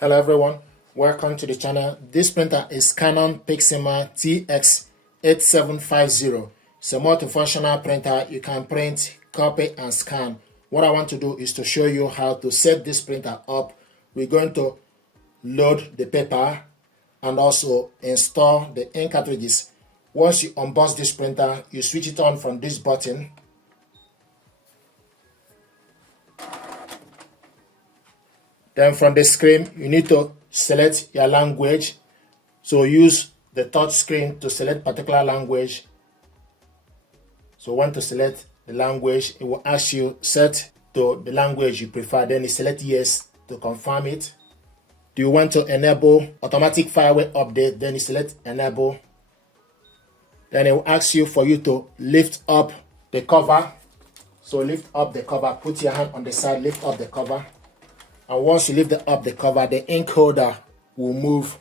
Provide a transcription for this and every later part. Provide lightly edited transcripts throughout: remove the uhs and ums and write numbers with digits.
Hello everyone, welcome to the channel. This printer is Canon Pixma TS8750. It's a multifunctional printer. You can print, copy and scan. What I want to do is to show you how to set this printer up. We're going to load the paper and also install the ink cartridges. Once you unbox this printer, you switch it on from this button. Then from the screen, you need to select your language. So use the touch screen to select particular language. So want to select the language, it will ask you set to the language you prefer. Then you select yes to confirm it. Do you want to enable automatic fireware update? Then you select enable. Then it will ask you for you to lift up the cover. So lift up the cover, put your hand on the side, lift up the cover. And once you lift up the cover, the ink holder will move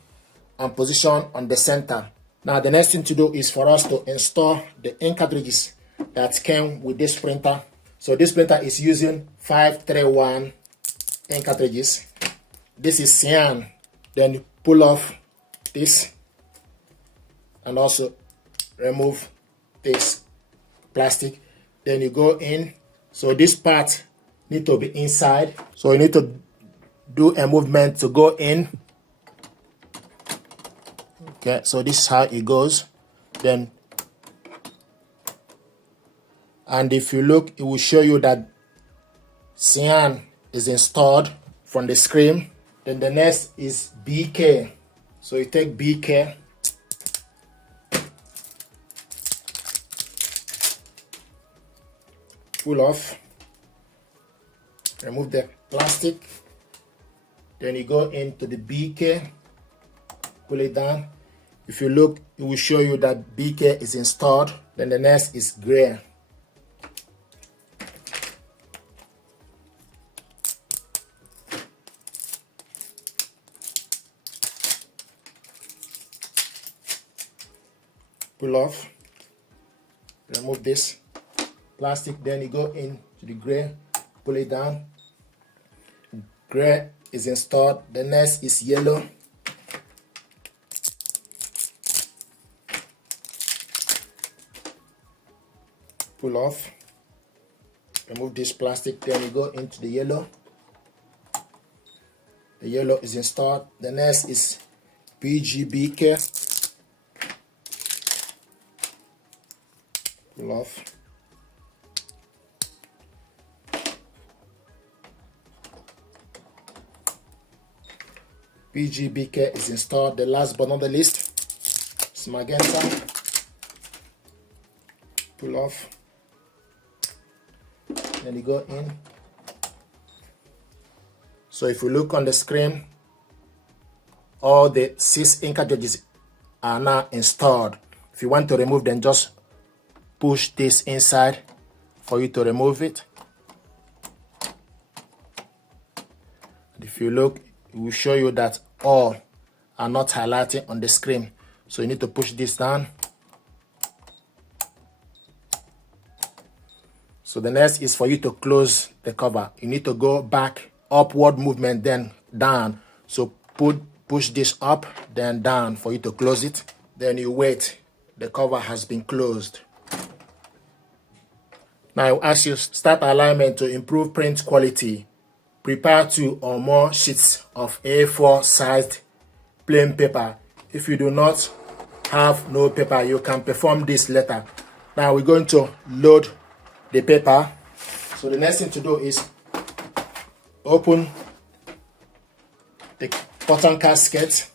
and position on the center. Now the next thing to do is for us to install the ink cartridges that came with this printer. So this printer is using 531 ink cartridges. This is cyan. Then you pull off this and also remove this plastic. Then you go in. So this part need to be inside. So you need to do a movement to go in. Okay, so this is how it goes. Then, and if you look, it will show you that cyan is installed from the screen. Then the next is BK. So you take BK. Pull off. Remove the plastic. Then you go into the BK, pull it down. If you look, it will show you that BK is installed. Then the next is gray. Pull off, remove this plastic. Then you go into the gray, pull it down. Gray is installed. The next is yellow. Pull off. Remove this plastic. Then you go into the yellow. The yellow is installed. The next is PGBK. Pull off. PGBK is installed. The last but not the least is magenta. Pull off. Then you go in. So if you look on the screen, all the 6 ink cartridges are now installed. If you want to remove them, just push this inside for you to remove it. And if you look, it will show you that all are not highlighting on the screen. So you need to push this down. So the next is for you to close the cover. You need to go back, upward movement, then down. So push this up, then down for you to close it. Then you wait. The cover has been closed. Now I will ask you start alignment to improve print quality. Prepare 2 or more sheets of A4 sized plain paper. If you do not have no paper, you can perform this later. Now we're going to load the paper. So the next thing to do is open the bottom casket.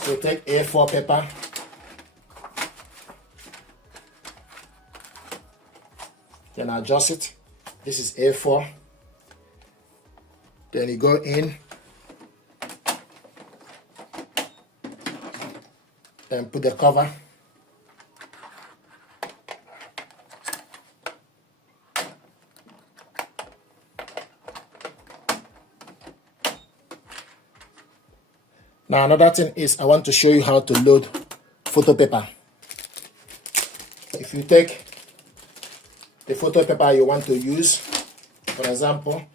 So take A4 paper. Then adjust it. This is A4. Then you go in and put the cover. Now another thing is I want to show you how to load photo paper. If you take the photo paper you want to use, for example,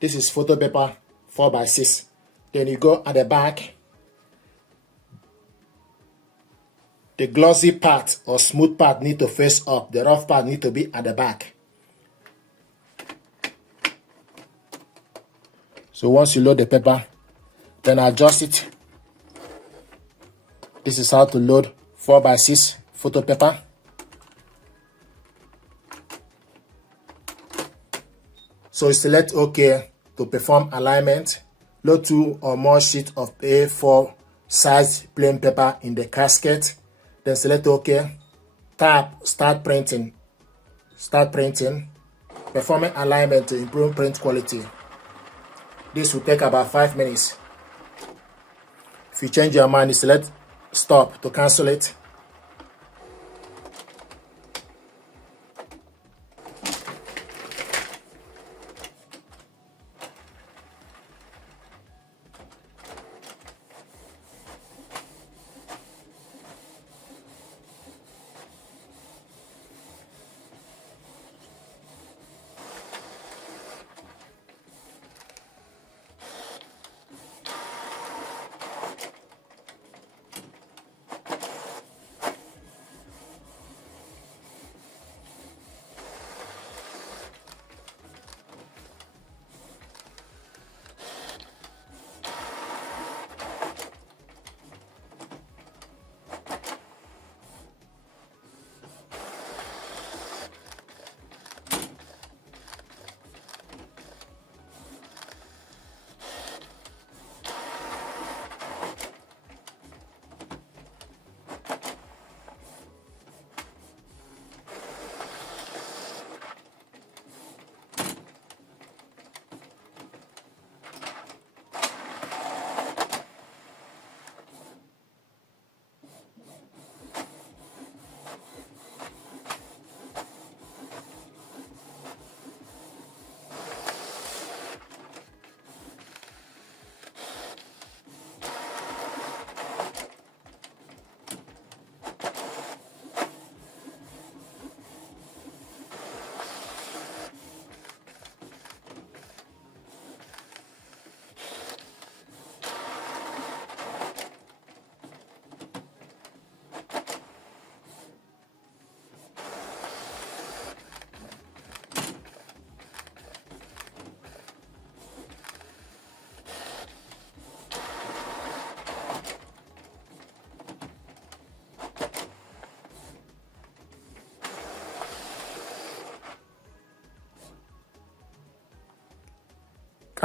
This is photo paper 4x6. Then you go at the back. The glossy part or smooth part need to face up. The rough part need to be at the back. So once you load the paper, then adjust it. This is how to load 4x6 photo paper. So select OK to perform alignment. Load 2 or more sheets of A4 size plain paper in the casket. Then select OK. Tap Start Printing. Start printing. Performing alignment to improve print quality. This will take about 5 minutes. If you change your mind, select Stop to cancel it.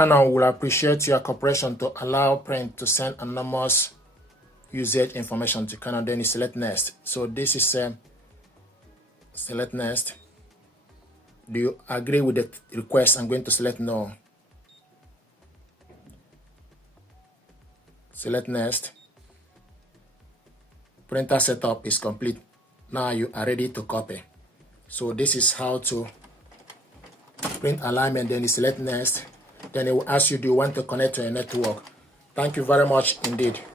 Canon will appreciate your cooperation to allow print to send anonymous usage information to Canon. Then you select Next. So this is select Next. Do you agree with the request? I'm going to select No. Select Next. Printer setup is complete. Now you are ready to copy. So this is how to print alignment. Then you select Next. Then it will ask you, do you want to connect to a network? Thank you very much indeed.